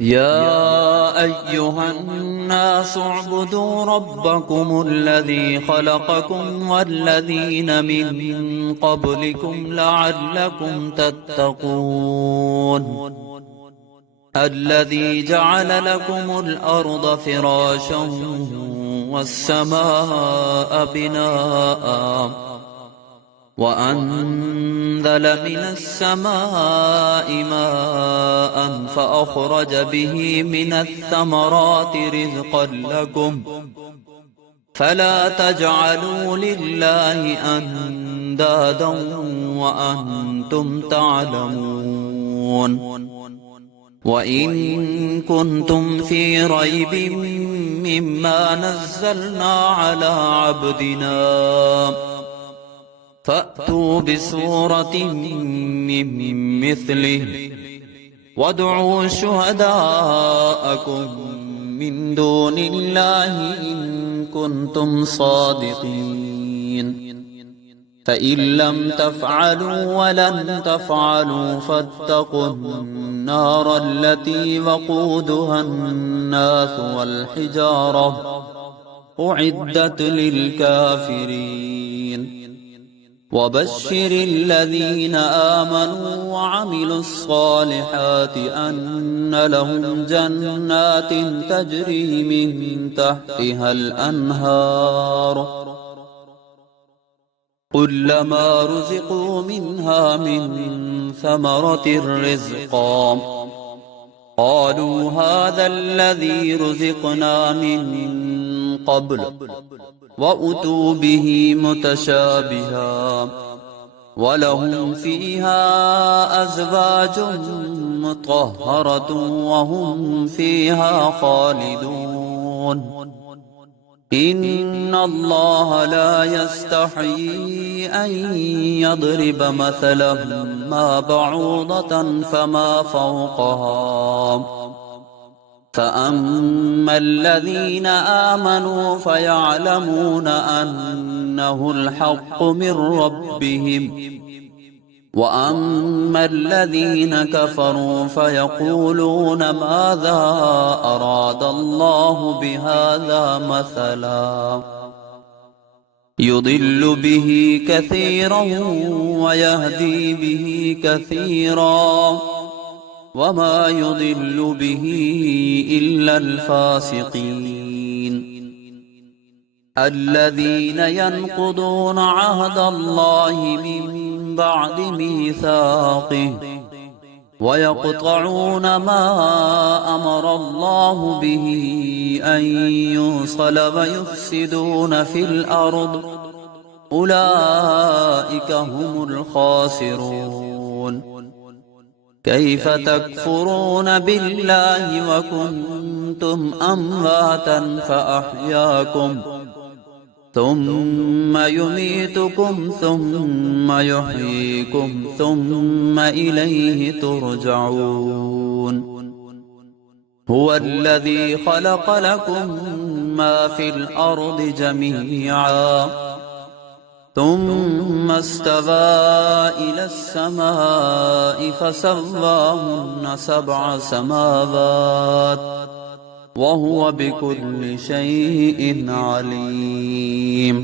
يا أيها الناس اعبدوا ربكم الذي خلقكم والذين من قبلكم لعلكم تتقون الذي جعل لكم الأرض فراشا والسماء بناء وأنزل من السماء ماء فأخرج به من الثمرات رزقا لكم فلا تجعلوا لله أندادا وأنتم تعلمون وإن كنتم في ريب مما نزلنا على عبدنا فأتوا بسورة من مثله وادعوا شهداءكم من دون الله إن كنتم صادقين فإن لم تفعلوا ولن تفعلوا فاتقوا النار التي وقودها الناس والحجارة أعدت للكافرين وبشر الذين آمنوا وعملوا الصالحات أن لهم جنات تجري من تحتها الأنهار كلما رزقوا منها من ثمرة رزقا قالوا هذا الذي رزقنا من قبل وأتوا به متشابها ولهم فيها أزواج مطهرة وهم فيها خالدون إن الله لا يستحيي أن يضرب مثلا ما بعوضة فما فوقها فأما الذين آمنوا فيعلمون أنه الحق من ربهم وأما الذين كفروا فيقولون ماذا أراد الله بهذا مثلا يضل به كثيرا ويهدي به كثيرا وما يضل به إلا الفاسقين الذين ينقضون عهد الله من بعد ميثاقه ويقطعون ما أمر الله به أن يوصل ويفسدون في الأرض أولئك هم الخاسرون كيف تكفرون بالله وكنتم أمواتا فأحياكم ثم يميتكم ثم يحييكم ثم إليه ترجعون هو الذي خلق لكم ما في الأرض جميعا ثم استوى إلى السماء فسواهن 7 سماوات وهو بكل شيء عليم